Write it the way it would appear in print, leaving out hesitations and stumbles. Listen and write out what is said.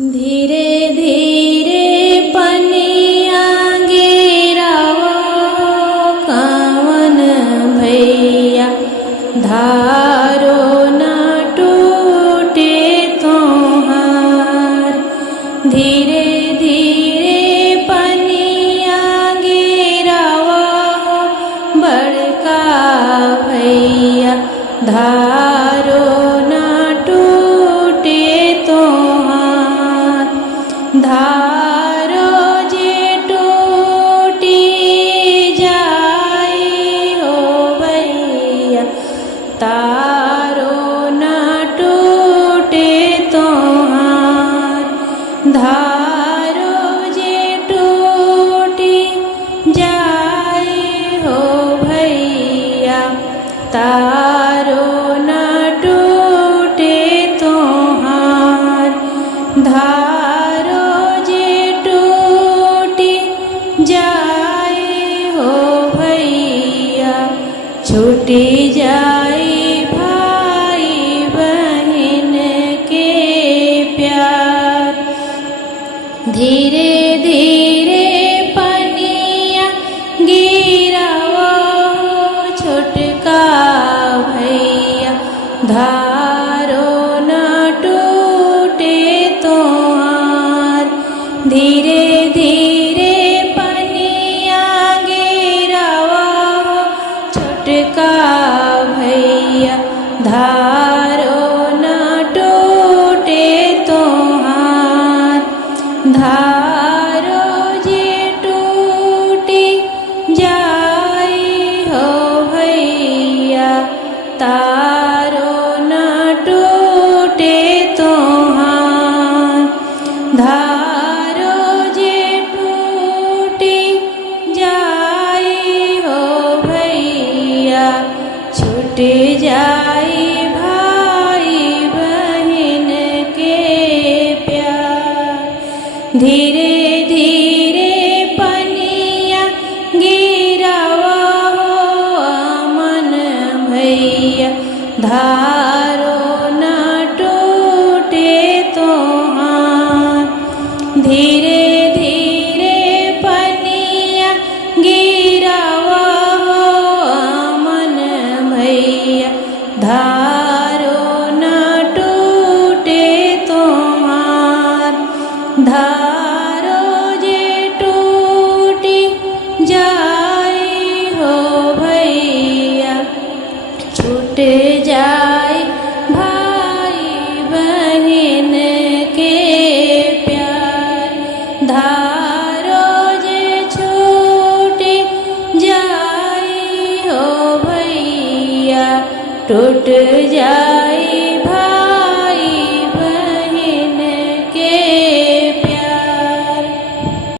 धीरे धीरे पनिया गिरावो कवन भैया, धारो न टूटे तोहार। धीरे धीरे पनिया गिरावो बड़का भैया, धारो न टूटे तोहार। धारो जे टूटी जाई हो भैया, तारो न टूटे तोहार। धारो जे टूटी जाई हो भैया, तारो न टूटे तोहार। धारो जे टूटी जाई हो भैया, छूटी जाई भाई बहन के प्यार। धीरे धीरे पनिया गिरावो छोटका भैया, धारो न टूटे तोहार। धीरे धीरे पनिया गिरावो छोटका भैया, धारो न टूटे तोहार। धारो जे टूटी जाई हो भैया, तारो न टूटे तोहार। धारो जे टूटी जाई हो भैया, छूट जाई भाई बहन के प्यार। धीरे धीरे पनिया गिरावो अमन भैया, धारो न टूटे तोहार। धीरे धीरे पनिया गिरावो अमन भैया, धारो न टूटे तोहार। धारो जे टूटी जाई हो भैया, छूट जाई भाई बहन के प्यार। धारो जे छूट जाई हो भैया, टूट जाई